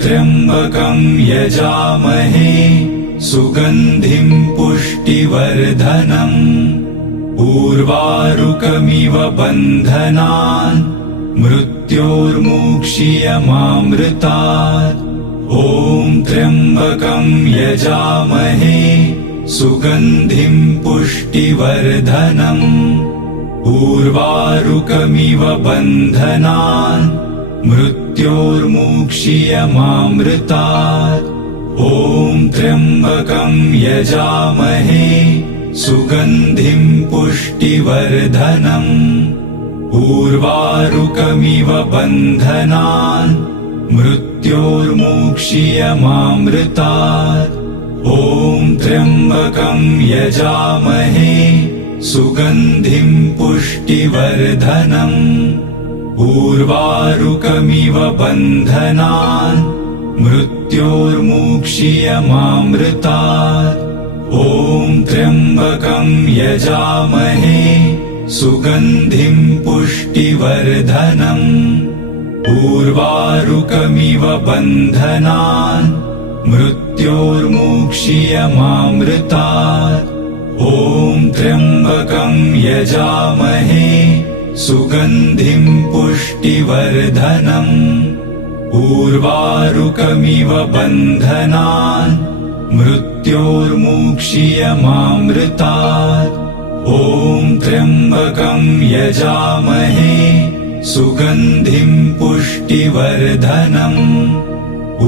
त्र्यम्बकं यजामहे सुगन्धिं पुष्टिवर्धनम् उर्वारुकमिव बन्धनान् मृत्योर्मुक्षीयमामृतात्। ॐ त्र्यम्बकं यजामहे सुगन्धिं पुष्टिवर्धनम् उर्वारुकमिव बन्धनान् मृत्योर्मुक्षीयमामृतात्। ॐ त्र्यम्बकं यजामहे सुगन्धिं पुष्टिवर्धनम् उर्वारुकमिव बन्धनान् मृत्योर्मुक्षीयमामृतात्। ॐ त्र्यम्बकं यजामहे सुगन्धिं पुष्टिवर्धनम् उर्वारुकमिव बन्धनान् मृत्योर्मुक्षीयमामृतात्। ॐ त्र्यम्बकं यजामहे सुगन्धिं पुष्टिवर्धनम् उर्वारुकमिव बन्धनान् मृत्योर्मुक्षीयमामृतात्। ॐ त्र्यम्बकं यजामहे सुगन्धिं पुष्टिवर्धनम् उर्वारुकमिव बन्धनान् मृत्योर्मुक्षीयमामृतात्। ॐ त्र्यम्बकं यजामहे सुगन्धिं पुष्टिवर्धनम्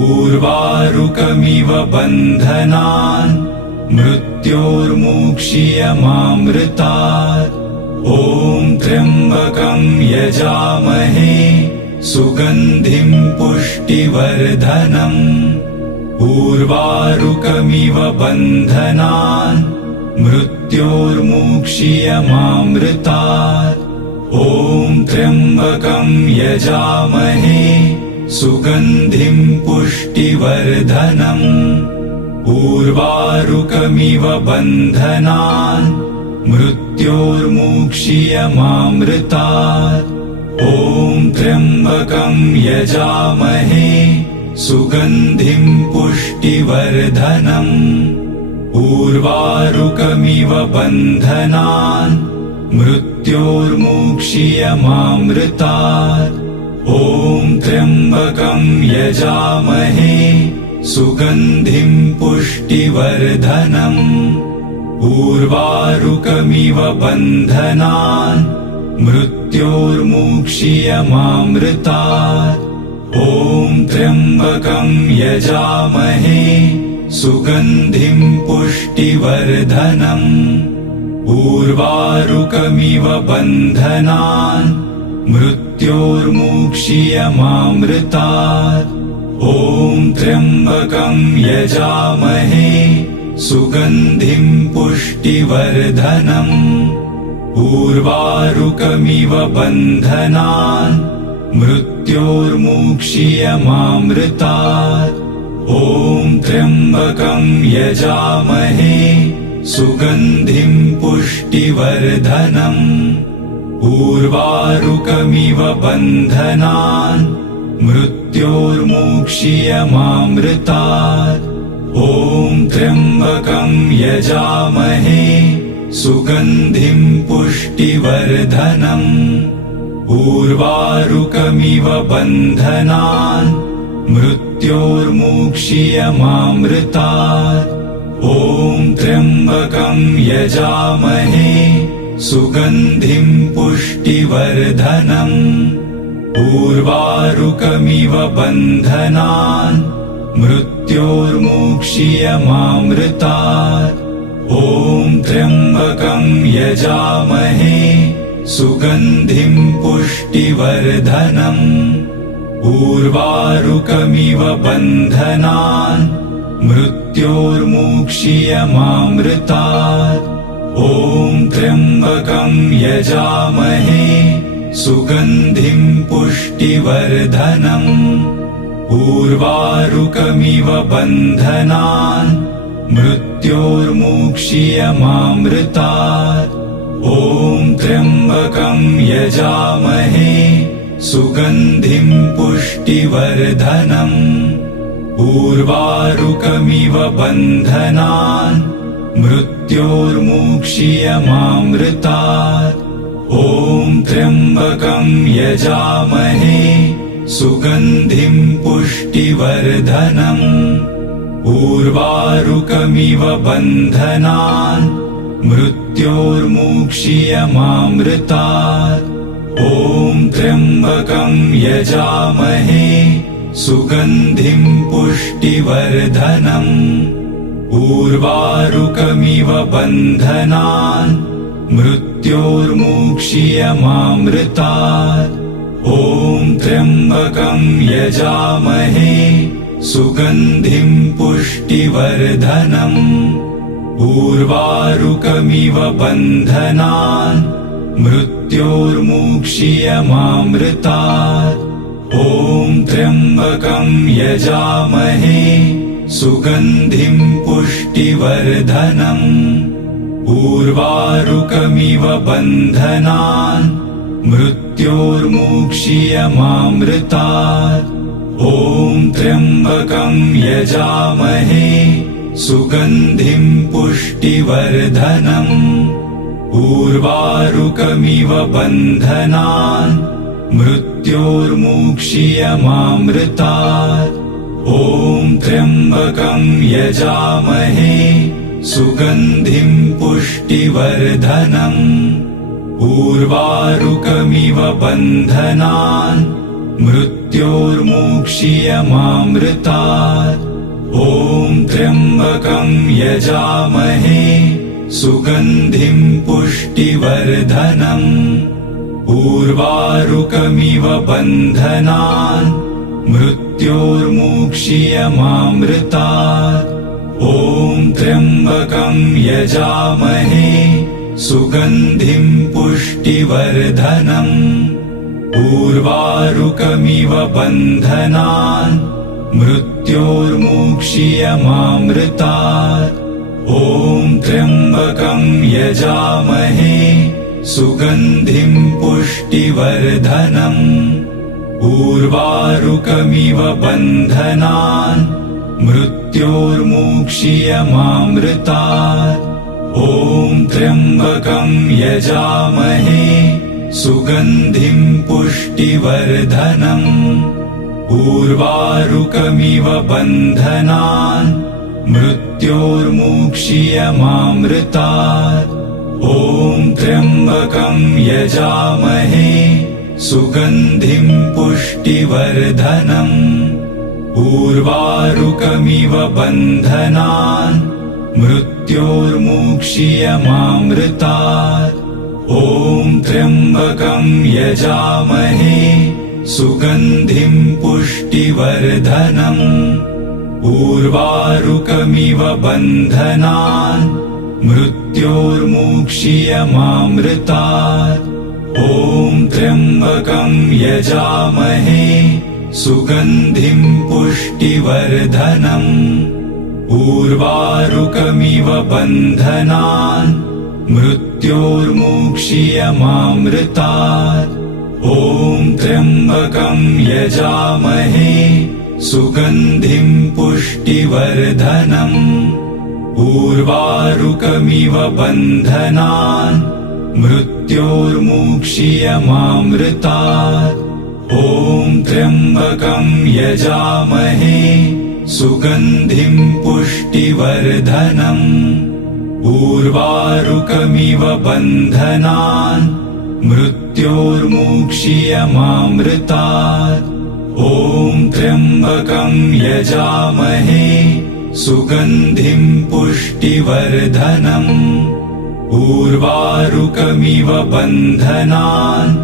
उर्वारुकमिव बन्धनान् मृत्योर्मुक्षीयमामृतात्। ॐ त्र्यम्बकं यजामहे सुगन्धिं पुष्टिवर्धनम् उर्वारुकमिव बन्धनान् मृत्योर्मुक्षीयमामृतात्। ॐ त्र्यम्बकं यजामहे सुगन्धिं पुष्टिवर्धनम् उर्वारुकमिव बन्धनान् मृत्योर्मुक्षीयमामृतात्। ॐ त्र्यम्बकं यजामहे सुगन्धिं पुष्टिवर्धनम् उर्वारुकमिव बन्धनान् मृत्योर्मुक्षीयमामृतात्। ॐ त्र्यम्बकं यजामहे सुगन्धिं पुष्टिवर्धनम् उर्वारुकमिव बन्धनान् मृत्योर्मुक्षीयमामृतात्। ॐ त्र्यम्बकं यजामहे सुगन्धिं पुष्टिवर्धनम् उर्वारुकमिव बन्धनान् मृत्योर्मुक्षीयमामृतात्। ॐ त्र्यम्बकं यजामहे सुगन्धिं पुष्टिवर्धनम् उर्वारुकमिव बन्धनान् मृत्योर्मुक्षीयमामृतात्। ॐ त्र्यम्बकं यजामहे सुगन्धिं पुष्टिवर्धनम् उर्वारुकमिव बन्धनान् मृत्योर्मुक्षीयमामृतात्। ॐ त्र्यम्बकं यजामहे सुगन्धिं पुष्टिवर्धनम् उर्वारुकमिव बन्धनान् मृत्योर्मुक्षीयमामृतात्। ॐ त्र्यम्बकं यजामहे सुगन्धिं पुष्टिवर्धनम् उर्वारुकमिव बन्धनान् मृत्योर्मुक्षीयमामृतात्। ॐ त्र्यम्बकं यजामहे सुगन्धिं पुष्टिवर्धनम् उर्वारुकमिव बन्धनान् मृत्योर्मुक्षीयमामृतात्। ॐ त्र्यम्बकं यजामहे सुगन्धिं पुष्टिवर्धनम् उर्वारुकमिव बन्धनान् मृत्योर्मुक्षीयमामृतात्। ॐ त्र्यम्बकं यजामहे सुगन्धिं पुष्टिवर्धनम् उर्वारुकमिव बन्धनान् मृत्योर्मुक्षीयमामृतात्। ॐ त्र्यम्बकं यजामहे सुगन्धिं पुष्टिवर्धनम्। उर्वारुकमिव बन्धनान् मृत्योर्मुक्षीयमामृतात्। ॐ त्र्यम्बकं यजामहे सुगन्धिं पुष्टिवर्धनम्। उर्वारुकमिव बन्धनान् मृत्योर्मुक्षीयमामृतात्। ॐ त्र्यम्बकं यजामहे सुगन्धिं पुष्टिवर्धनम्। उर्वारुकमिव बन्धनान् मृत्योर्मुक्षीयमामृतात्। ॐ त्र्यम्बकं यजामहे सुगन्धिं पुष्टिवर्धनम्। उर्वारुकमिव बन्धनान् मृत्योर्मुक्षीयमामृतात्। ॐ त्र्यम्बकं यजामहे सुगन्धिं पुष्टिवर्धनम्। उर्वारुकमिव बन्धनान् मृत्योर्मुक्षीयमामृतात्। ॐ त्र्यम्बकं यजामहे सुगन्धिं पुष्टिवर्धनम्। उर्वारुकमिव बन्धनान् मृत्योर्मुक्षीयमामृतात्। ॐ त्र्यम्बकं यजामहे सुगन्धिं पुष्टिवर्धनम्। उर्वारुकमिव बन्धनान् मृत्योर्मुक्षीयमामृतात्। ॐ त्र्यम्बकं यजामहे सुगन्धिं पुष्टिवर्धनम्। उर्वारुकमिव बन्धनान् मृत्योर्मुक्षीयमामृतात्। ॐ त्र्यम्बकं यजामहे सुगन्धिं पुष्टिवर्धनम्। उर्वारुकमिव बन्धनान् मृत्योर्मुक्षीयमामृतात्। ॐ त्र्यम्बकं यजामहे सुगन्धिं पुष्टिवर्धनम्। उर्वारुकमिव बन्धनान् मृत्योर्मुक्षीयमामृतात्। ॐ त्र्यम्बकं यजामहे सुगन्धिं पुष्टिवर्धनम्। उर्वारुकमिव बन्धनान् मृत्योर्मुक्षीयमामृतात्। ॐ त्र्यम्बकं यजामहे सुगन्धिं पुष्टिवर्धनम्। उर्वारुकमिव बन्धनान् मृत्योर्मुक्षीयमामृतात्। ॐ त्र्यम्बकं यजामहे सुगन्धिं पुष्टिवर्धनम्। उर्वारुकमिव बन्धनान् मृत्योर्मुक्षीयमामृतात्। ॐ त्र्यम्बकं यजामहे सुगन्धिं पुष्टिवर्धनम्। उर्वारुकमिव बन्धनान् मृत्योर्मुक्षीयमामृतात्। ॐ त्र्यम्बकं यजामहे सुगन्धिं पुष्टिवर्धनम्। उर्वारुकमिव बन्धनान् मृत्योर्मुक्षीयमामृतात्। ॐ त्र्यम्बकं यजामहे सुगन्धिं पुष्टिवर्धनम्। उर्वारुकमिव बन्धनान्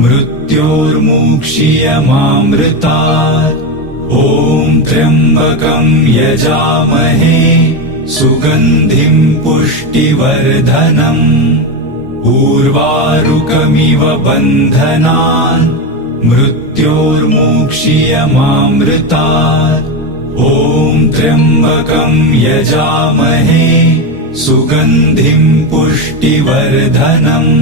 मृत्योर्मुक्षीयमामृतात्। ॐ त्र्यम्बकं यजामहे सुगन्धिं पुष्टिवर्धनम्। उर्वारुकमिव बन्धनान् मृत्योर्मुक्षीयमामृतात्। ॐ त्र्यम्बकं यजामहे सुगन्धिं पुष्टिवर्धनम्।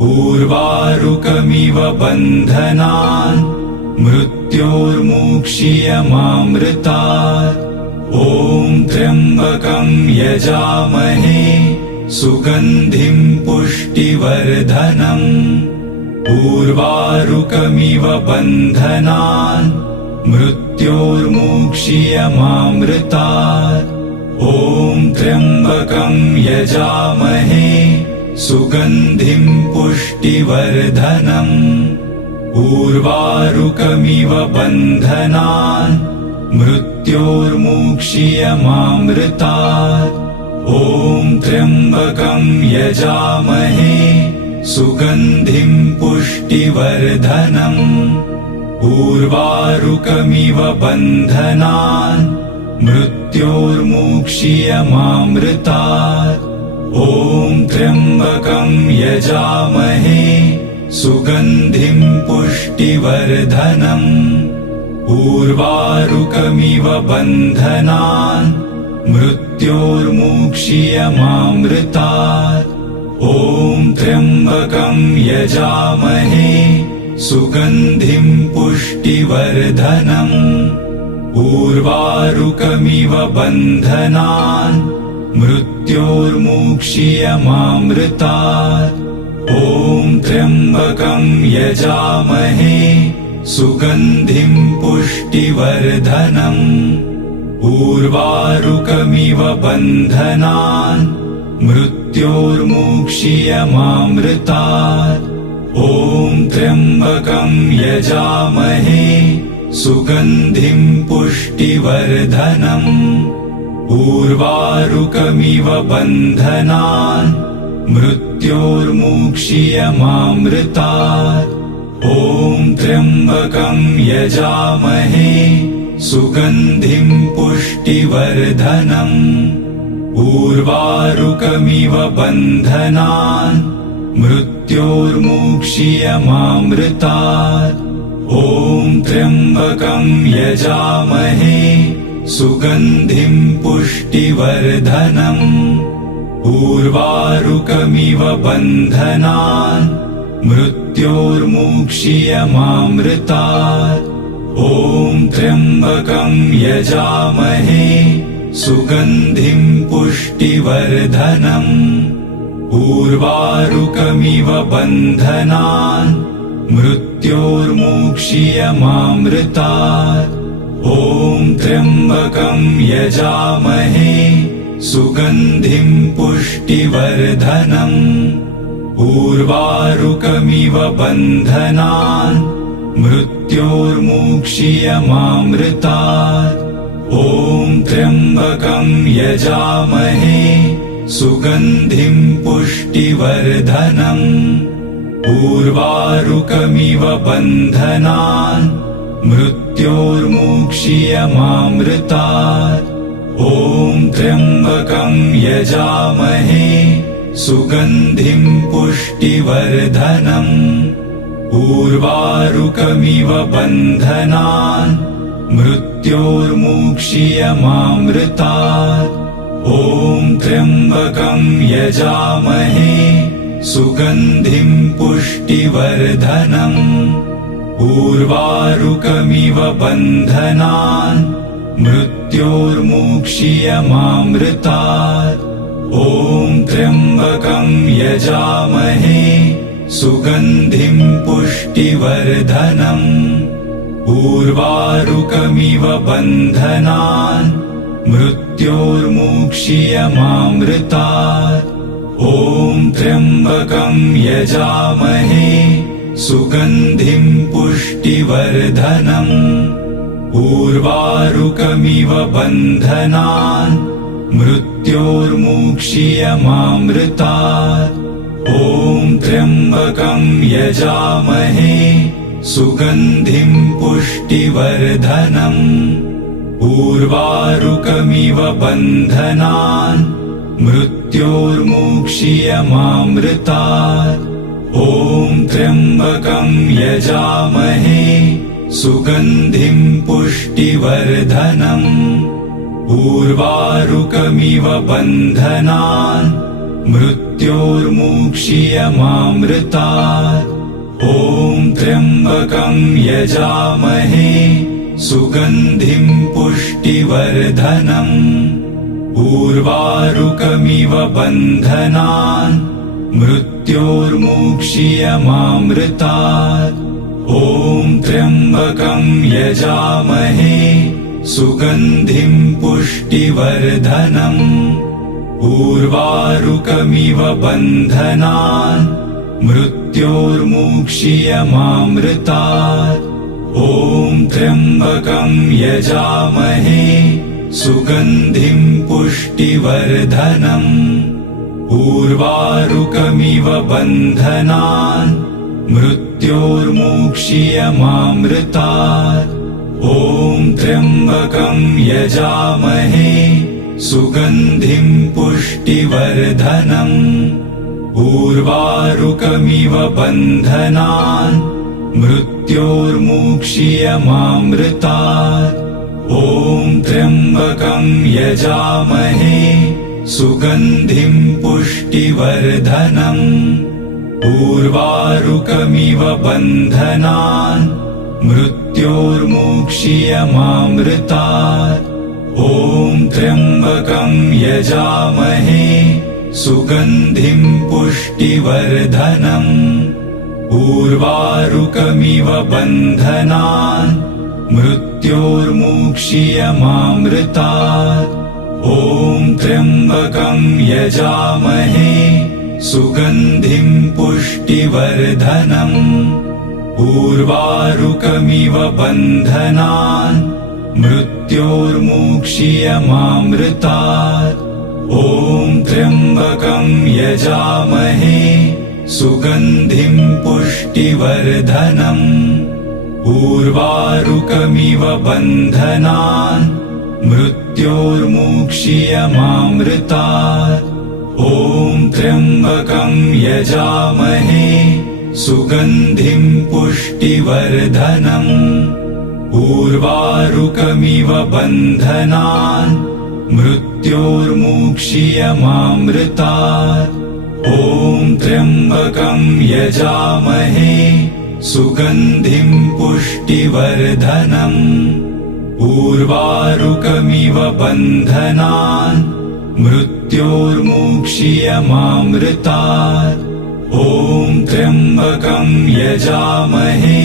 उर्वारुकमिव बन्धनान् मृत्योर्मुक्षीयमामृतात्। ॐ त्र्यम्बकं यजामहे सुगन्धिं पुष्टिवर्धनम्। उर्वारुकमिव बन्धनान् मृत्योर्मुक्षीयमामृतात्। ॐ त्र्यम्बकं यजामहे सुगन्धिं पुष्टिवर्धनम्। उर्वारुकमिव बन्धनान् मृत्योर्मुक्षीयमामृतात्। ॐ त्र्यम्बकं यजामहे सुगन्धिं पुष्टिवर्धनम्। उर्वारुकमिव बन्धनान् मृत्योर्मुक्षीयमामृतात्। ॐ त्र्यम्बकं यजामहे सुगन्धिं पुष्टिवर्धनम्। उर्वारुकमिव बन्धनान् मृत्योर्मुक्षीयमामृतात्। ॐ त्र्यम्बकं यजामहे सुगन्धिं पुष्टिवर्धनम्। उर्वारुकमिव बन्धनान् मृत्योर्मुक्षीयमामृतात्। ॐ त्र्यम्बकं यजामहे सुगन्धिं पुष्टिवर्धनम्। उर्वारुकमिव बन्धनान् मृत्योर्मुक्षीयमामृतात्। ॐ त्र्यम्बकं यजामहे सुगन्धिं पुष्टिवर्धनम्। उर्वारुकमिव बन्धनान् मृत्योर्मुक्षीयमामृतात्। ॐ त्र्यम्बकं यजामहे सुगन्धिं पुष्टिवर्धनम्। उर्वारुकमिव बन्धनान् मृत्योर्मुक्षीयमामृतात्। ॐ त्र्यम्बकं यजामहे सुगन्धिं पुष्टिवर्धनम्। उर्वारुकमिव बन्धनान् मृत्योर्मुक्षीयमामृतात्। ॐ त्र्यम्बकं यजामहे सुगन्धिं पुष्टिवर्धनम्। उर्वारुकमिव बन्धनान् मृत्योर्मुक्षीयमामृतात्। ॐ त्र्यम्बकं यजामहे सुगन्धिं पुष्टिवर्धनम्। उर्वारुकमिव बन्धनान् मृत्योर्मुक्षीयमामृतात्। ॐ त्र्यम्बकं यजामहे सुगन्धिं पुष्टिवर्धनम्। उर्वारुकमिव बन्धनान् मृत्योर्मुक्षीयमामृतात्। ॐ त्र्यम्बकं यजामहे सुगन्धिं पुष्टिवर्धनम्। उर्वारुकमिव बन्धनान् मृत्योर्मुक्षीयमामृतात्। ॐ त्र्यम्बकं यजामहे सुगन्धिं पुष्टिवर्धनम्। उर्वारुकमिव बन्धनान् मृत्योर्मुक्षीयमामृतात्। ॐ त्र्यम्बकं यजामहे सुगन्धिं पुष्टिवर्धनम्। उर्वारुकमिव बन्धनान् मृत्योर्मुक्षीयमामृतात्। ॐ त्र्यम्बकं यजामहे सुगन्धिं पुष्टिवर्धनम्। उर्वारुकमिव बन्धनान् मृत्योर्मुक्षीयमामृतात्। ॐ त्र्यम्बकं यजामहे सुगन्धिं पुष्टिवर्धनम्। उर्वारुकमिव बन्धनान् मृत्योर्मुक्षीयमामृतात्। ॐ त्र्यम्बकं यजामहे सुगन्धिं पुष्टिवर्धनम्। उर्वारुकमिव बन्धनान् मृत्योर्मुक्षीयमामृतात्। ॐ त्र्यम्बकं यजामहे सुगन्धिं पुष्टिवर्धनम् उर्वारुकमिव बन्धनान् मृत्योर्मुक्षीयमामृतात् ॐ त्र्यम्बकं यजामहे सुगन्धिं पुष्टिवर्धनम् उर्वारुकमिव बन्धनान् मृत्योर्मुक्षीयमामृतात् ॐ त्र्यम्बकं यजामहे सुगन्धिं पुष्टिवर्धनम् उर्वारुकमिव बन्धनान् मृत्योर्मुक्षीयमामृतात् ॐ त्र्यम्बकं यजामहे सुगन्धिं पुष्टिवर्धनम् उर्वारुकमिव बन्धनान् मृत्योर्मुक्षीयमामृतात् ॐ त्र्यम्बकं यजामहे सुगन्धिं पुष्टिवर्धनम् उर्वारुकमिव बन्धनान् मृत्योर्मुक्षीयमामृतात् ॐ त्र्यम्बकं यजामहे सुगन्धिं पुष्टिवर्धनम् उर्वारुकमिव बन्धनान् मृत्योर्मुक्षीयमामृतात् ॐ त्र्यम्बकं यजामहे सुगन्धिं पुष्टिवर्धनम् उर्वारुकमिव बन्धनान् मृत्योर्मुक्षीयमामृतात् ॐ त्र्यम्बकं यजामहे सुगन्धिं पुष्टिवर्धनम् उर्वारुकमिव बन्धनान् मृत्योर्मुक्षीयमामृतात् ॐ त्र्यम्बकं यजामहे सुगन्धिं पुष्टिवर्धनम् उर्वारुकमिव बन्धनान् मृत्योर्मुक्षीयमामृतात् ॐ त्र्यम्बकं यजामहे सुगन्धिं पुष्टिवर्धनम् उर्वारुकमिव बन्धनान् मृत्योर्मुक्षीयमामृतात् ॐ त्र्यम्बकं यजामहे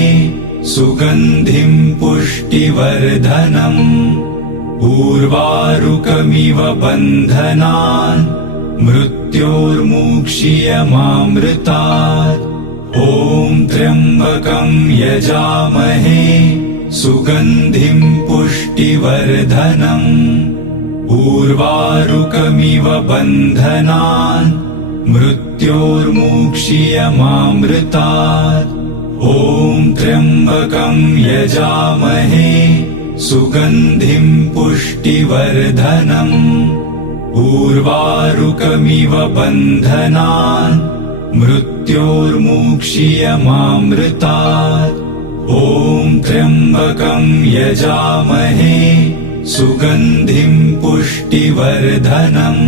सुगन्धिं पुष्टिवर्धनम् उर्वारुकमिव बन्धनान् मृत्योर्मुक्षीयमामृतात् ॐ त्र्यम्बकं यजामहे सुगन्धिं पुष्टिवर्धनम् उर्वारुकमिव बन्धनान् मृत्योर्मुक्षीयमामृतात् ॐ त्र्यम्बकं यजामहे सुगन्धिं पुष्टिवर्धनम् उर्वारुकमिव बन्धनान् मृत्योर्मुक्षीयमामृतात् ॐ त्र्यम्बकं यजामहे सुगन्धिं पुष्टिवर्धनम्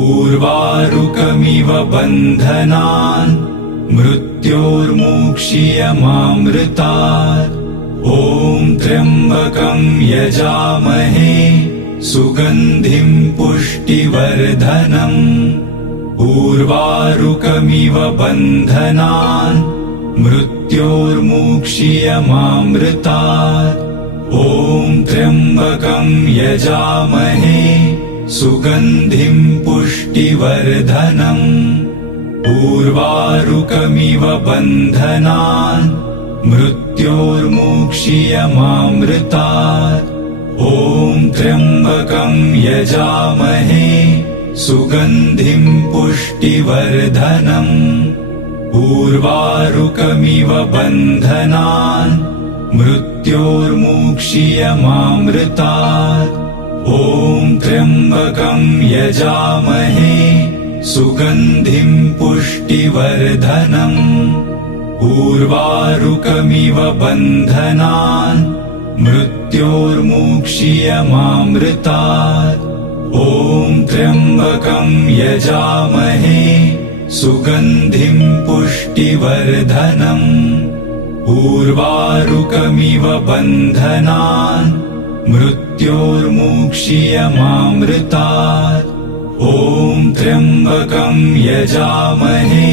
उर्वारुकमिव बन्धनान् मृत्योर्मुक्षीयमामृतात् ॐ त्र्यम्बकं यजामहे सुगन्धिं पुष्टिवर्धनम् उर्वारुकमिव बन्धनान् मृत्योर्मुक्षीयमामृतात् ॐ त्र्यम्बकं यजामहे सुगन्धिं पुष्टिवर्धनम् उर्वारुकमिव बन्धनान् मृत्योर्मुक्षीयमामृतात् ॐ त्र्यम्बकं यजामहे सुगन्धिं पुष्टिवर्धनम् उर्वारुकमिव बन्धनान् मृत्योर्मुक्षीयमामृतात् ॐ त्र्यम्बकं यजामहे सुगन्धिं पुष्टिवर्धनम् उर्वारुकमिव बन्धनान् मृत्योर्मुक्षीयमामृतात् ॐ त्र्यम्बकं यजामहे सुगन्धिं पुष्टिवर्धनम् उर्वारुकमिव बन्धनान् मृत्योर्मुक्षीयमामृतात् ॐ त्र्यम्बकं यजामहे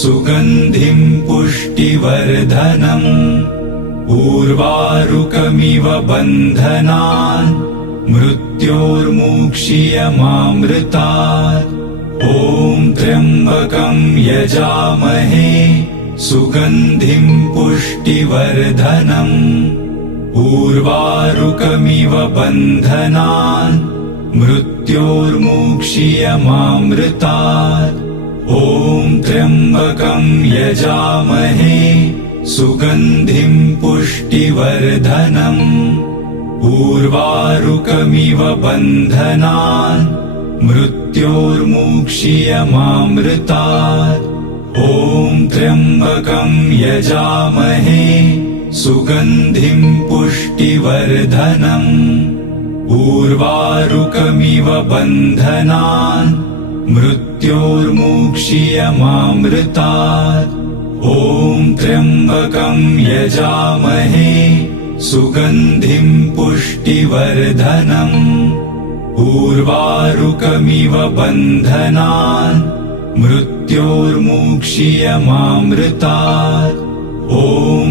सुगन्धिं पुष्टिवर्धनम् उर्वारुकमिव बन्धनान् मृत्योर्मुक्षीयमामृतात् ॐ त्र्यम्बकं यजामहे सुगन्धिं पुष्टिवर्धनम् उर्वारुकमिव बन्धनान् मृत्योर्मुक्षीयमामृतात् ॐ त्र्यम्बकं यजामहे सुगन्धिं पुष्टिवर्धनम् उर्वारुकमिव बन्धनान् मृत्योर्मुक्षीयमामृतात् ॐ त्र्यम्बकं यजामहे सुगन्धिं पुष्टिवर्धनम् उर्वारुकमिव बन्धनान् मृत्योर्मुक्षीयमामृतात् ॐ त्र्यम्बकं यजामहे सुगन्धिं पुष्टिवर्धनम् उर्वारुकमिव बन्धनान् मृत्योर्मुक्षीयमामृतात् ॐ